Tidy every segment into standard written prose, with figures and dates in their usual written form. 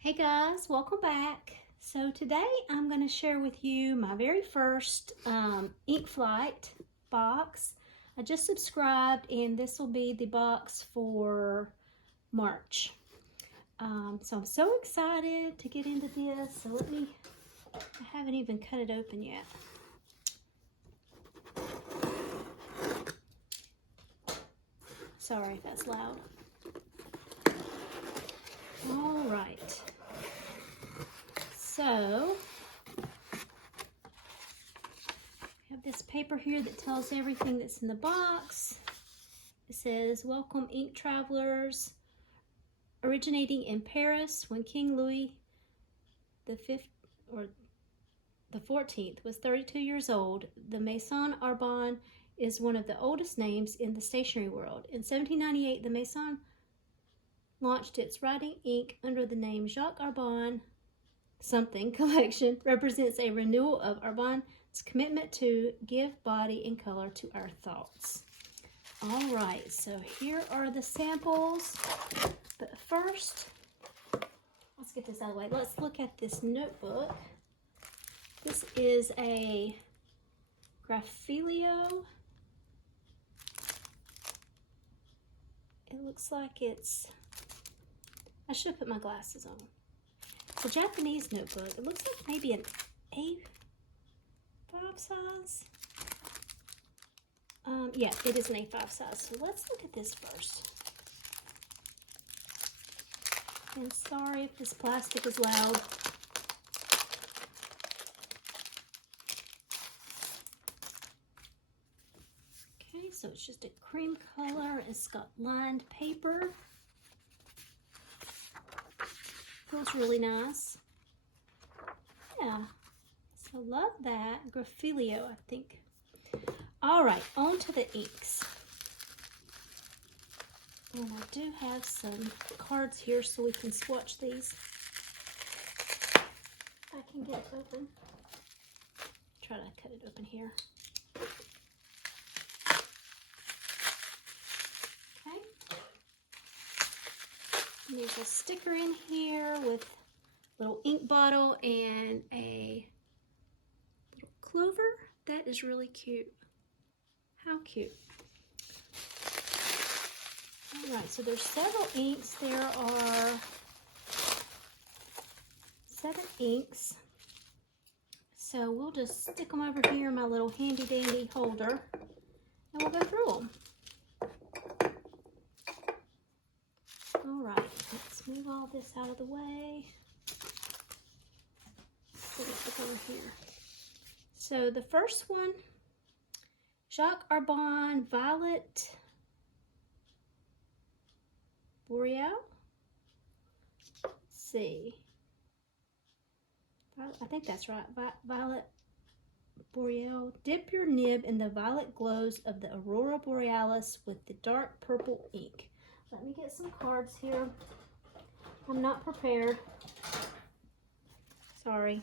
Hey guys, welcome back. So today I'm going to share with you my very first Inkflight box. I just subscribed and this will be the box for March. So I'm so excited to get into this. So I haven't even cut it open yet. Sorry if that's loud. All right. So, I have this paper here that tells everything that's in the box. It says, "Welcome ink travelers. Originating in Paris when King Louis the 14th was 32 years old, the Maison Arbonne is one of the oldest names in the stationery world. In 1798, the Maison launched its writing ink under the name Jacques Arbonne something collection, represents a renewal of Arbonne's commitment to give body and color to our thoughts." All right, so here are the samples. But first, let's get this out of the way. Let's look at this notebook. This is a Grafilio. It looks like I should have put my glasses on. It's a Japanese notebook. It looks like maybe an A5 size. Yeah, it is an A5 size. So let's look at this first. And sorry if this plastic is loud. Okay, so it's just a cream color. It's got lined paper. Feels really nice. Yeah, so love that. Grafilio, I think. All right, on to the inks. And I do have some cards here so we can swatch these. If I can get it open. Try to cut it open here. Okay. And there's a sticker in here with a little ink bottle and a little clover. That is really cute. How cute. All right, so there's several inks. There are 7 inks. So we'll just stick them over here in my little handy dandy holder and we'll go through them. All right, let's move all this out of the way. Put it over here. So the first one, Jacques Arbonne Violet Boreal. Let's see. I think that's right. Violet Boreal. Dip your nib in the violet glows of the Aurora Borealis with the dark purple ink. Let me get some cards here. I'm not prepared. Sorry.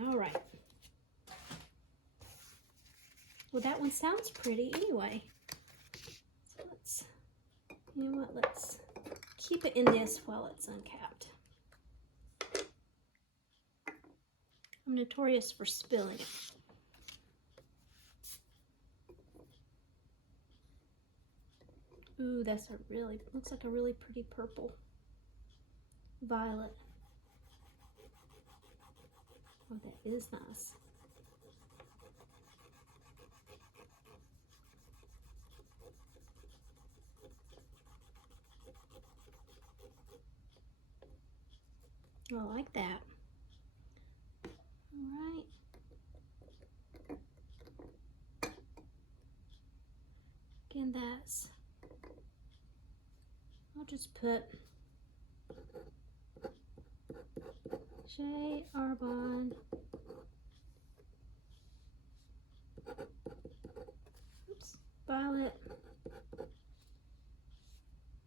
All right. Well, that one sounds pretty anyway. So you know what, let's keep it in this while it's uncapped. I'm notorious for spilling it. Ooh, looks like a really pretty purple. Violet. Oh, that is nice. I like that. All right. Again, I'll just put J. Arbonne. Oops. Violet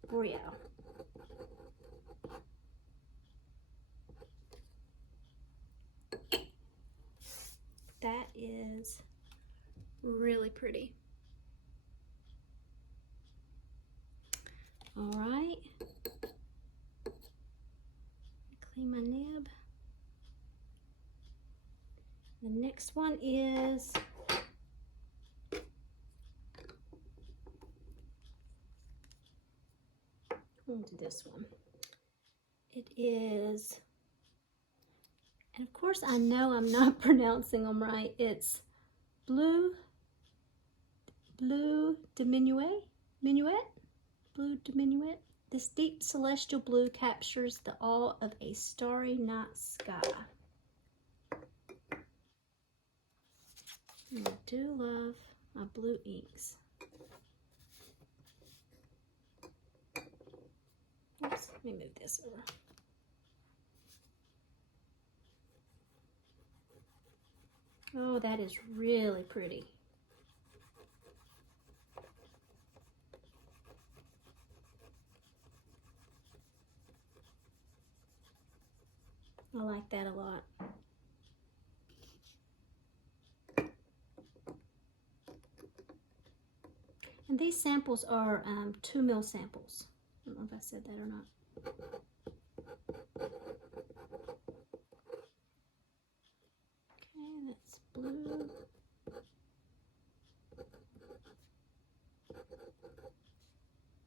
Boreal. That is really pretty. All right. Clean my nib. The next one is we'll do this one. It is, and of course I know I'm not pronouncing them right. It's Bleu de Minuet. Bleu de Minuet. This deep celestial blue captures the awe of a starry night sky. And I do love my blue inks. Oops, let me move this over. Oh, that is really pretty. I like that a lot. And these samples are 2 mil samples. I don't know if I said that or not. Okay, that's blue.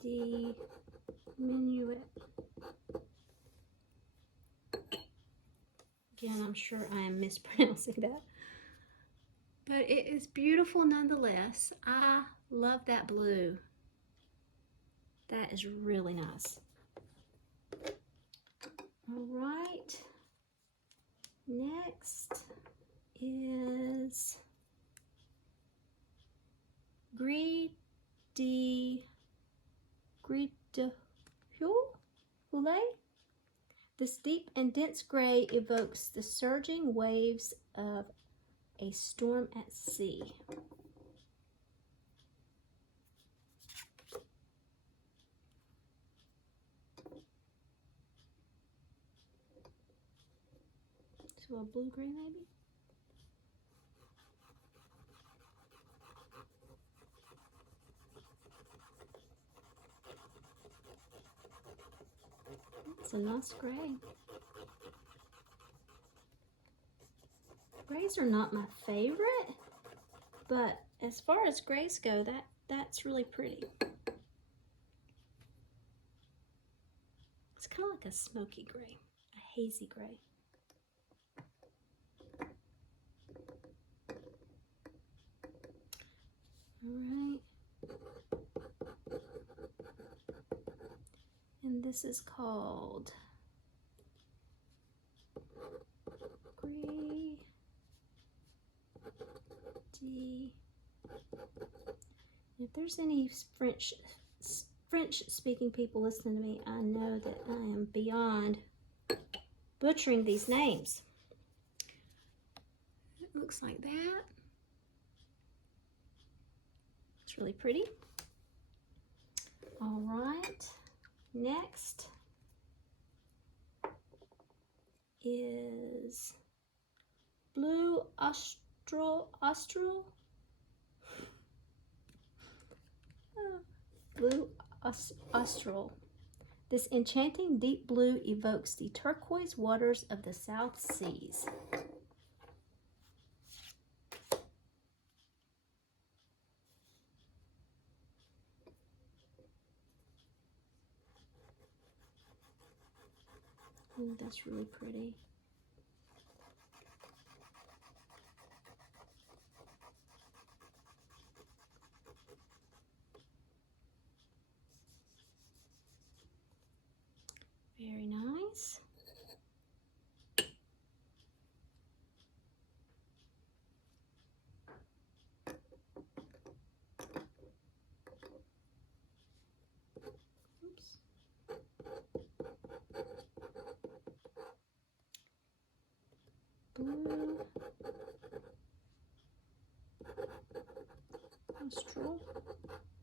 The Minuet. Again, I'm sure I am mispronouncing that. But it is beautiful nonetheless. I love that blue. That is really nice. All right. Next is Gris de Houlet. This deep and dense gray evokes the surging waves of a storm at sea. So a blue-gray maybe? It's a nice gray. Grays are not my favorite, but as far as grays go, that's really pretty. It's kind of like a smoky gray, a hazy gray. All right. And this is called Gris de. If there's any French-speaking people listening to me, I know that I am beyond butchering these names. It looks like that. It's really pretty. All right. Next is Blue Austral. Blue Austral. This enchanting deep blue evokes the turquoise waters of the South Seas. Ooh, that's really pretty. Very nice. Oops. Blue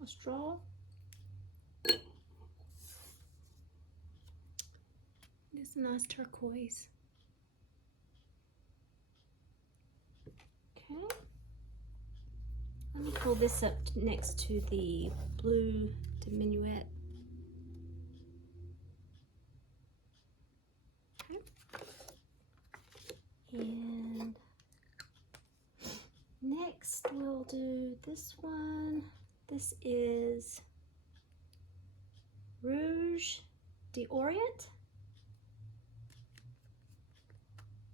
Austral. It's a nice turquoise. Okay. Let me pull this up next to the Bleu de Minuet And next we'll do this one. This is Rouge d'Orient.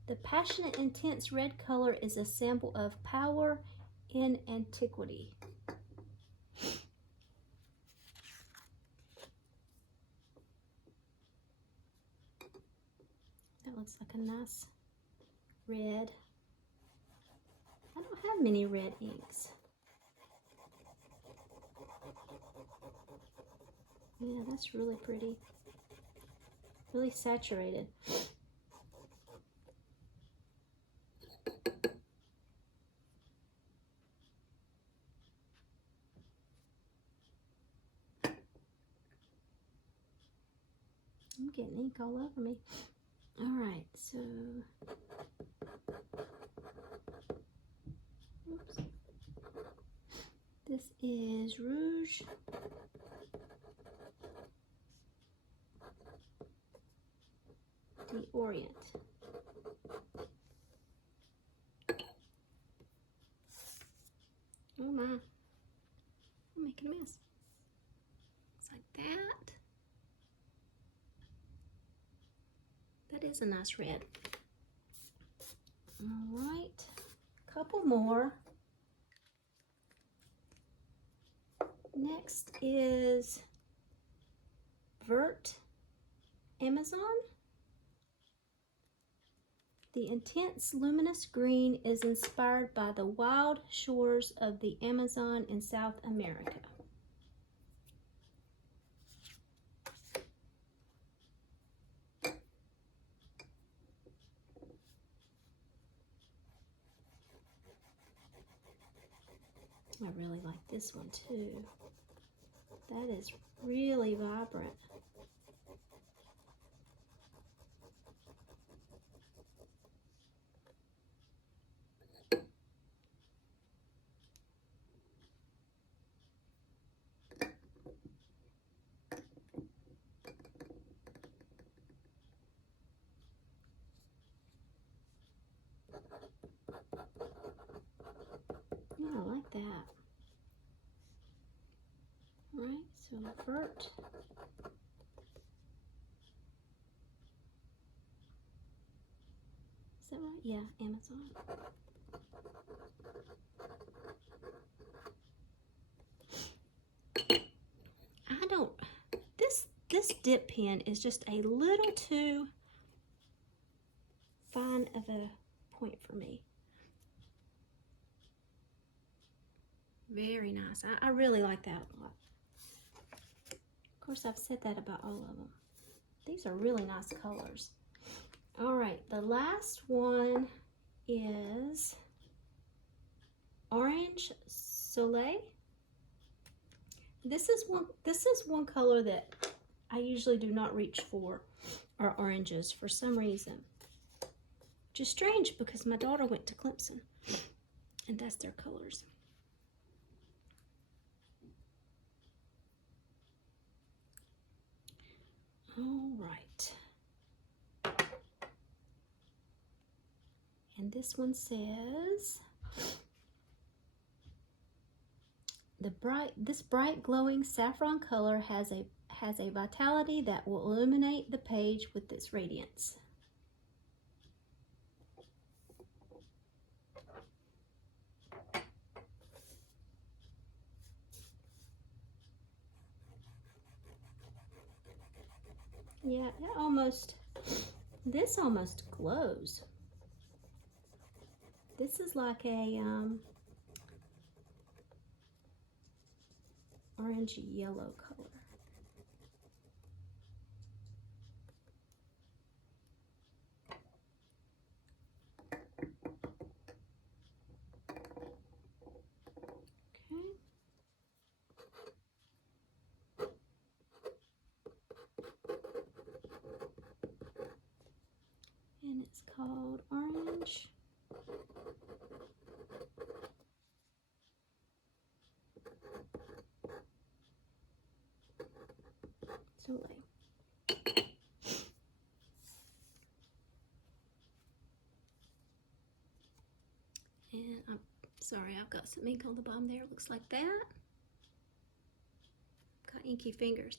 The passionate, intense red color is a symbol of power in antiquity. That looks like a nice red. I don't have many red inks. Yeah, that's really pretty. Really saturated. I'm getting ink all over me. All right, so oops. This is Rouge d'Orient. Oh my, I'm making a mess. It's like that. That is a nice red. All right, couple more. Next is Vert Amazon. The intense luminous green is inspired by the wild shores of the Amazon in South America. I really like this one too. That is really vibrant. Yeah, I like that. All right, so Vert. Is that right? Yeah, Amazon. I don't, this dip pen is just a little too fine of a point for me. Very nice. I really like that a lot. Of course, I've said that about all of them. These are really nice colors. All right, the last one is Orange Soleil. This is one color that I usually do not reach for, are oranges for some reason. Which is strange because my daughter went to Clemson and that's their colors. All right. And this one says, this bright glowing saffron color has a vitality that will illuminate the page with its radiance. Yeah, this almost glows. This is like a orangey yellow color. Okay. And it's called Orange Soleil. Sorry, I've got some ink on the bottom there. It looks like that. Got inky fingers.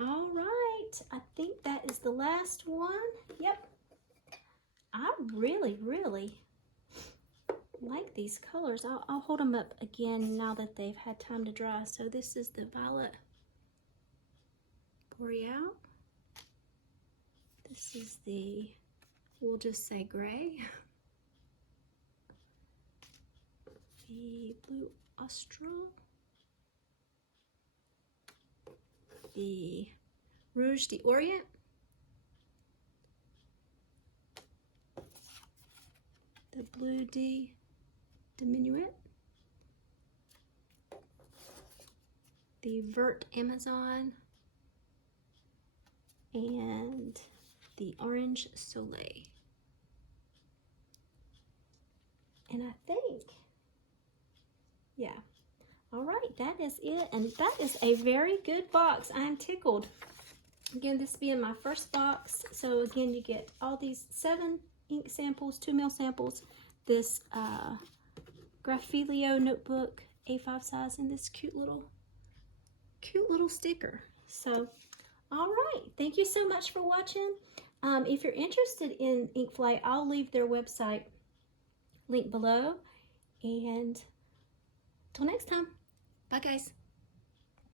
All right, I think that is the last one. Yep. I really, really like these colors. I'll hold them up again now that they've had time to dry. So this is the Violet Boreal. This is the, we'll just say gray. The Blue Austral. The Rouge d'Orient. The Blue Diminuit. The Vert Amazon. And the Orange Soleil. And I think, yeah. All right, that is it. And that is a very good box. I'm tickled. Again, this being my first box. So again, you get all these 7 ink samples, 2 mil samples, this Graphelio notebook, A5 size, and this cute little sticker. So, all right. Thank you so much for watching. If you're interested in Inkflight, I'll leave their website link below. And till next time. Bye, guys.